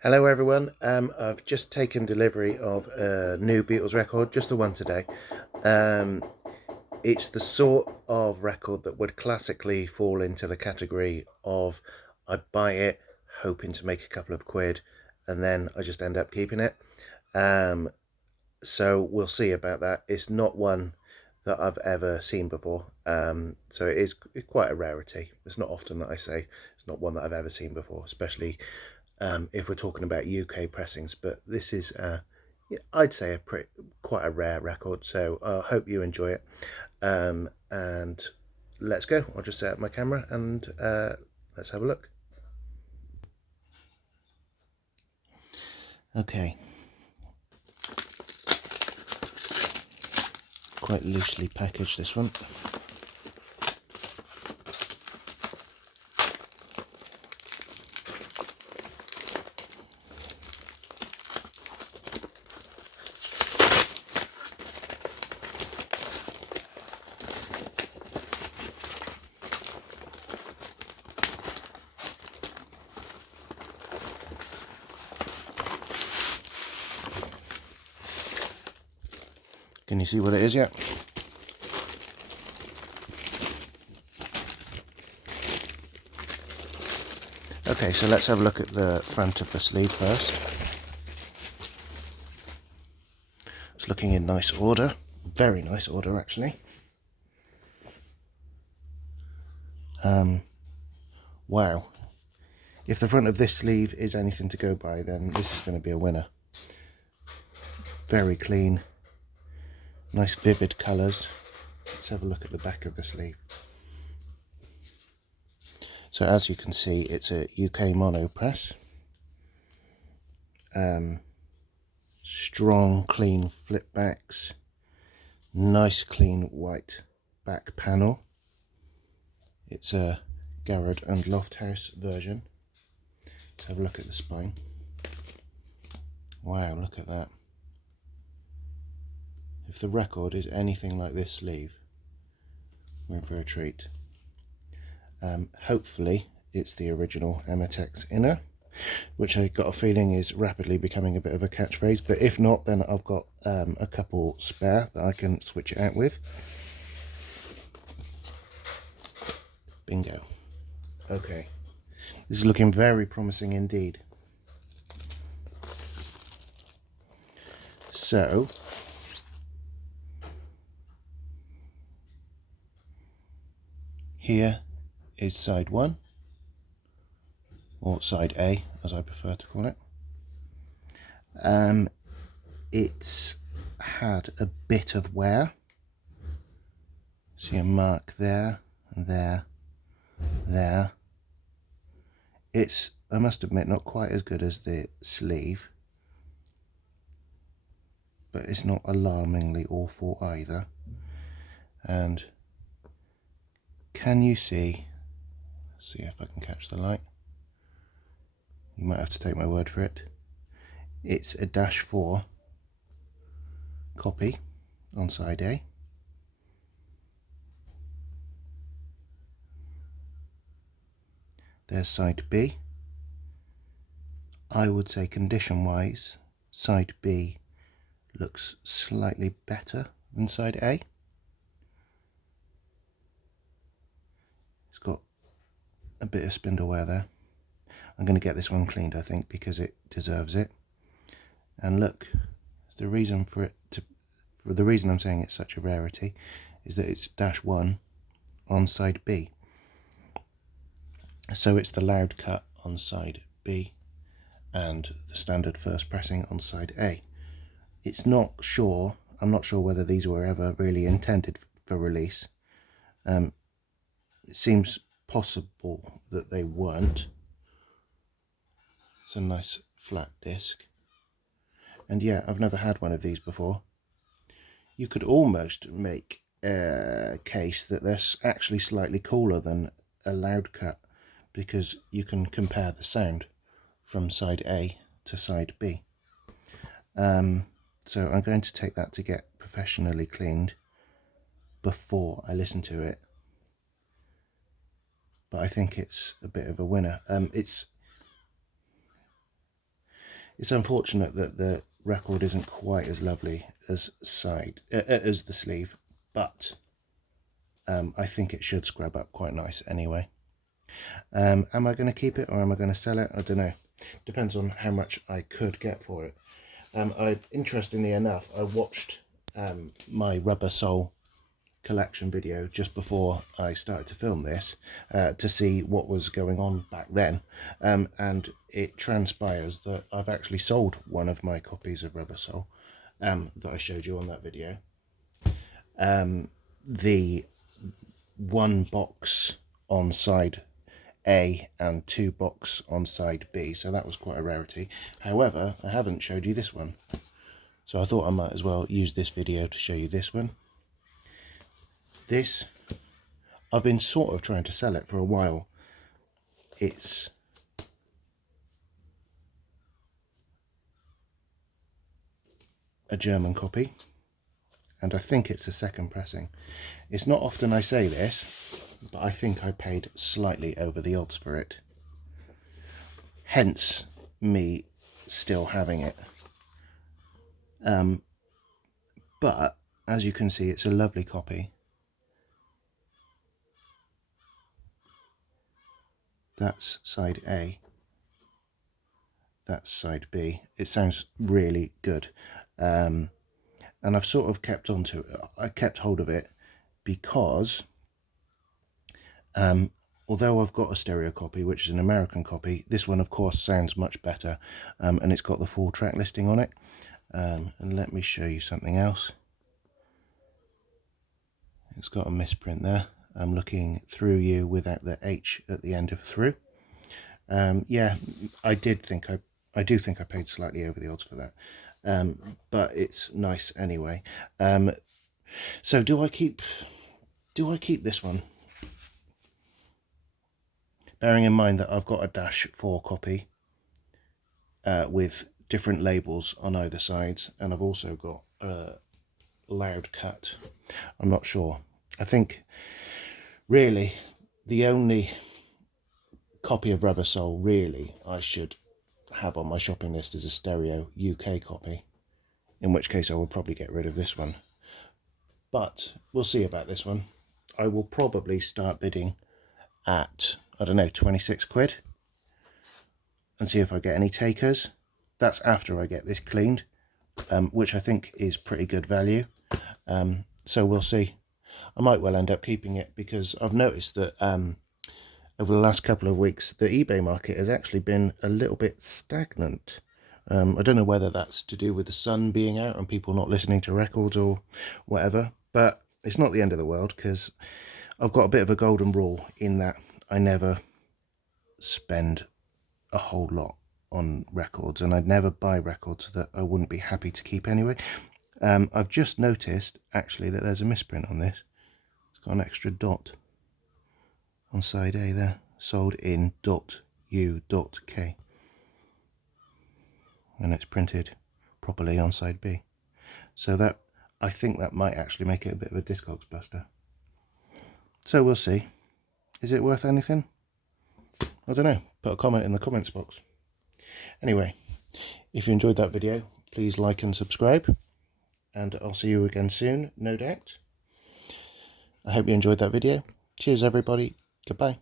Hello everyone, I've just taken delivery of a new Beatles record, just the one today. It's the sort of record that would classically fall into the category of I buy it hoping to make a couple of quid and then I just end up keeping it. So we'll see about that. It's not one that I've ever seen before, so it is quite a rarity. It's not often that I say it's not one that I've ever seen before, especially if we're talking about UK pressings, but this is, I'd say, quite a rare record, so I hope you enjoy it. And let's go. I'll just set up my camera and let's have a look. Okay. Quite loosely packaged, this one. Can you see what it is yet? Okay, so let's have a look at the front of the sleeve first. It's looking in nice order, very nice order actually. Wow, if the front of this sleeve is anything to go by, then this is going to be a winner. Very clean, nice vivid colours. Let's have a look at the back of the sleeve. So as you can see, it's a UK mono press. Strong, clean flip backs. Nice, clean white back panel. It's a Garrett and Lofthouse version. Let's have a look at the spine. Wow, look at that. If the record is anything like this sleeve, we're in for a treat. Hopefully it's the original Ematex inner, which I got a feeling is rapidly becoming a bit of a catchphrase, but if not, then I've got a couple spare that I can switch it out with. Bingo. Okay, this is looking very promising indeed. So here is side 1, or side A as I prefer to call it. It's had a bit of wear. See a mark there, and there, there. It's, I must admit, not quite as good as the sleeve, but it's not alarmingly awful either. And can you see if I can catch the light? You might have to take my word for it. It's a -4 copy on side A. There's side B. I would say condition wise, side B looks slightly better than side A. It's got a bit of spindle wear there. I'm going to get this one cleaned, I think, because it deserves it. And look, the reason the reason I'm saying it's such a rarity is that it's -1 on side B. So it's the loud cut on side B and the standard first pressing on side A. I'm not sure whether these were ever really intended for release. It seems possible that they weren't. It's a nice flat disc. And yeah, I've never had one of these before. You could almost make a case that they're actually slightly cooler than a loud cut, because you can compare the sound from side A to side B. So I'm going to take that to get professionally cleaned before I listen to it. But I think it's a bit of a winner. It's unfortunate that the record isn't quite as lovely as as the sleeve, but I think it should scrub up quite nice anyway. Am I going to keep it or am I going to sell it? I don't know. Depends on how much I could get for it. Interestingly enough, I watched my rubber sole collection video just before I started to film this to see what was going on back then, and it transpires that I've actually sold one of my copies of Rubber Soul that I showed you on that video. The one box on side A and 2 box on side B, so that was quite a rarity. However, I haven't showed you this one, so I thought I might as well use this video to show you this one. This, I've been sort of trying to sell it for a while. It's a German copy, and I think it's a second pressing. It's not often I say this, but I think I paid slightly over the odds for it. Hence me still having it. But as you can see, it's a lovely copy. That's side A. That's side B. It sounds really good. And I've sort of kept on to it. I kept hold of it because although I've got a stereo copy, which is an American copy, this one of course sounds much better, and it's got the full track listing on it. And let me show you something else. It's got a misprint there. I'm looking through you without the H at the end of through. Yeah, I do think I paid slightly over the odds for that, but it's nice anyway. So do I keep this one? Bearing in mind that I've got a -4 copy with different labels on either sides, and I've also got a loud cut. I'm not sure. I think really the only copy of Rubber Soul really I should have on my shopping list is a stereo UK copy, in which case I will probably get rid of this one. But we'll see about this one. I will probably start bidding at, I don't know, 26 quid and see if I get any takers. That's after I get this cleaned, which I think is pretty good value. So we'll see. I might well end up keeping it because I've noticed that over the last couple of weeks the eBay market has actually been a little bit stagnant. I don't know whether that's to do with the sun being out and people not listening to records or whatever, but it's not the end of the world because I've got a bit of a golden rule in that I never spend a whole lot on records, and I'd never buy records that I wouldn't be happy to keep anyway. I've just noticed actually that there's a misprint on this. It's got an extra dot on side A there, sold in .u.k, and it's printed properly on side B. So that, I think that might actually make it a bit of a discogs buster. So we'll see. Is it worth anything? I don't know. Put a comment in the comments box. Anyway, if you enjoyed that video, please like and subscribe, and I'll see you again soon, no doubt. I hope you enjoyed that video. Cheers everybody. Goodbye.